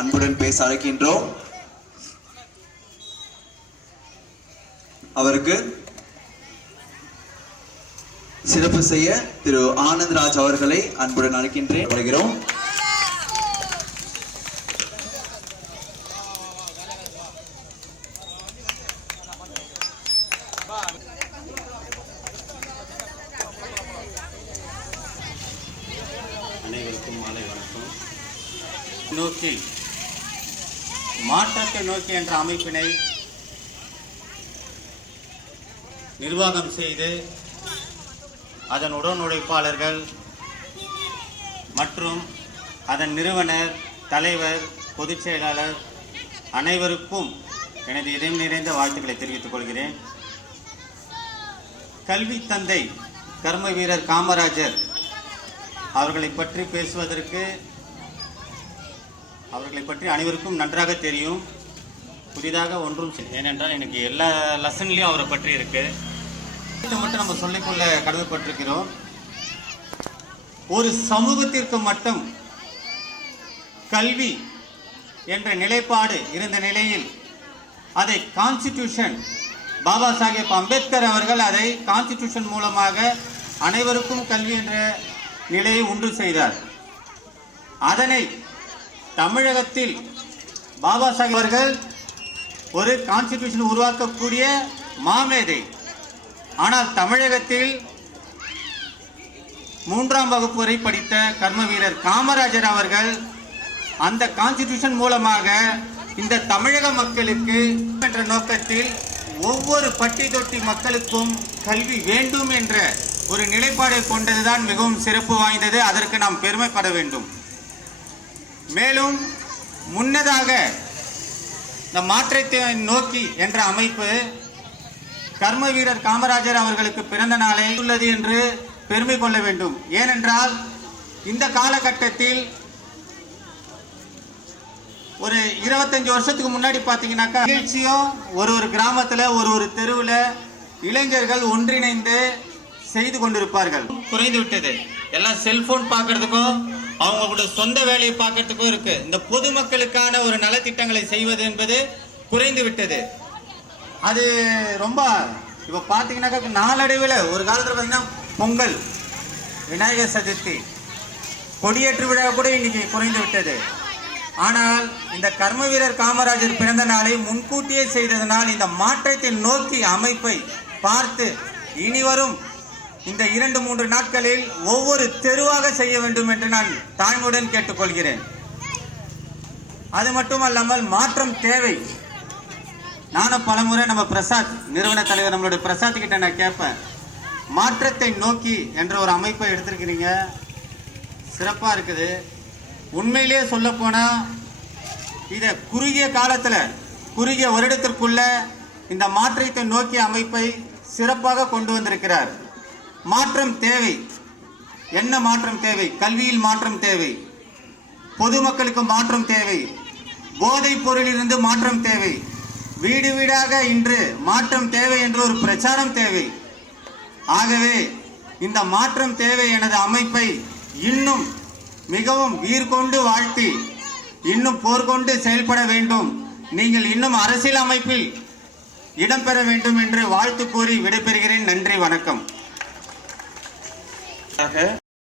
அன்புடன் பேச அழைக்கின்றோம். அவருக்கு சிறப்பு செய்ய திரு ஆனந்த்ராஜ் அவர்களை அன்புடன் அழைக்கின்றேன். வருகிறோம் அனைவருக்கும் மாலை வணக்கம். நோக்கில் மாற்றத்தை நோக்கி என்ற அமைப்பினை நிர்வாகம் செய்து அதன் உடன் உழைப்பாளர்கள் மற்றும் அதன் நிறுவனர் தலைவர் பொதுச் செயலாளர் அனைவருக்கும் எனது இதயம் நிறைந்த வாழ்த்துக்களை தெரிவித்துக் கொள்கிறேன். கல்வி தந்தை கர்ம வீரர் காமராஜர் அவர்களை பற்றி பேசுவதற்கு அவர்களை பற்றி அனைவருக்கும் நன்றாக தெரியும். புதிதாக ஒன்றும் ஏனென்றால் எனக்கு எல்லா லெசன்லேயும் அவரை பற்றி இருக்குது இதை மட்டும் நம்ம சொல்லிக்கொள்ள கடமைப்பட்டிருக்கிறோம். ஒரு சமூகத்திற்கு மட்டும் கல்வி என்ற நிலைப்பாடு இருந்த நிலையில் அதை கான்ஸ்டிடியூஷன் பாபா சாஹேப் அம்பேத்கர் அவர்கள் அதை கான்ஸ்டிடியூஷன் மூலமாக அனைவருக்கும் கல்வி என்ற நிலையை உண்டு செய்தார். அதனை தமிழகத்தில் பாபா சாஹிப் அவர்கள் ஒரு கான்ஸ்டிடியூஷன் உருவாக்கக்கூடிய மாமேதை. ஆனால் தமிழகத்தில் மூன்றாம் வகுப்பு வரை படித்த கர்ம வீரர் காமராஜர் அவர்கள் அந்த கான்ஸ்டிடியூஷன் மூலமாக இந்த தமிழக மக்களுக்கு என்ற நோக்கத்தில் ஒவ்வொரு பட்டி தொட்டி மக்களுக்கும் கல்வி வேண்டும் என்ற ஒரு நிலைப்பாடை கொண்டதுதான் மிகவும் சிறப்பு வாய்ந்தது. அதற்கு நாம் பெருமைப்பட வேண்டும். மேலும் முன்னதாக இந்த மாற்றத்தை நோக்கி என்ற அமைப்பு கர்ம வீரர் காமராஜர் அவர்களுக்கு பிறந்த நாளை உள்ளது என்று பெருமை கொள்ள வேண்டும். ஏனென்றால் இந்த காலகட்டத்தில் ஒரு இருபத்தஞ்சு வருஷத்துக்கு முன்னாடி பார்த்தீங்கன்னாக்கா நிகழ்ச்சியும் ஒரு ஒரு கிராமத்தில் ஒரு ஒரு தெருவில் இளைஞர்கள் ஒன்றிணைந்து செய்து கொண்டிருப்பார்கள். குறைந்து விட்டது. எல்லாம் செல்போன் பார்க்கறதுக்கும் அவங்களோட சொந்த வேலையை பார்க்கறதுக்கும் இருக்கு. இந்த பொதுமக்களுக்கான ஒரு நலத்திட்டங்களை செய்வது என்பது குறைந்து விட்டது. அது ரொம்ப இப்போ பார்த்தீங்கன்னாக்கா நாளடைவில் ஒரு காலத்தில் பார்த்தீங்கன்னா பொங்கல் விநாயகர் சதுர்த்தி கொடியேற்று விழா கூட இன்னைக்கு குறைந்து விட்டது. ஆனால் இந்த கர்ம வீரர் காமராஜர் பிறந்த நாளை முன்கூட்டியே செய்ததனால் இந்த மாற்றத்தை நோக்கி அமைப்பை பார்த்து இனிவரும் இந்த இரண்டு மூன்று நாட்களில் ஒவ்வொரு தெருவாக செய்ய வேண்டும் என்று நான் தாழ்மையுடன் கேட்டுக்கொள்கிறேன். அது மட்டுமல்லாமல் மாற்றம் தேவை. நானும் பலமுறை நம்ம பிரசாத் நிறுவன தலைவர் நம்மளுடைய பிரசாத் கிட்ட நான் கேட்பேன். மாற்றத்தை நோக்கி என்ற ஒரு அமைப்பை எடுத்திருக்கிறீங்க. சிறப்பாக இருக்குது. உண்மையிலேயே சொல்ல போனால் இதை குறுகிய காலத்தில் குறுகிய வருடத்திற்குள்ள இந்த மாற்றத்தை நோக்கிய அமைப்பை சிறப்பாக கொண்டு வந்திருக்கிறார். மாற்றம் தேவை. என்ன மாற்றம் தேவை? கல்வியில் மாற்றம் தேவை. பொதுமக்களுக்கு மாற்றம் தேவை. போதைப் பொருளிலிருந்து மாற்றம் தேவை. வீடு வீடாக இன்று மாற்றம் தேவை என்ற ஒரு பிரச்சாரம் தேவை. ஆகவே இந்த மாற்றம் தேவை எனது அமைப்பை இன்னும் மிகவும் வீர்கொண்டு வாழ்த்தி இன்னும் போர்க்கொண்டு செயல்பட வேண்டும். நீங்கள் இன்னும் அரசியல் அமைப்பில் இடம்பெற வேண்டும் என்று வாழ்த்து கூறி விடைபெறுகிறேன். நன்றி வணக்கம். ஆக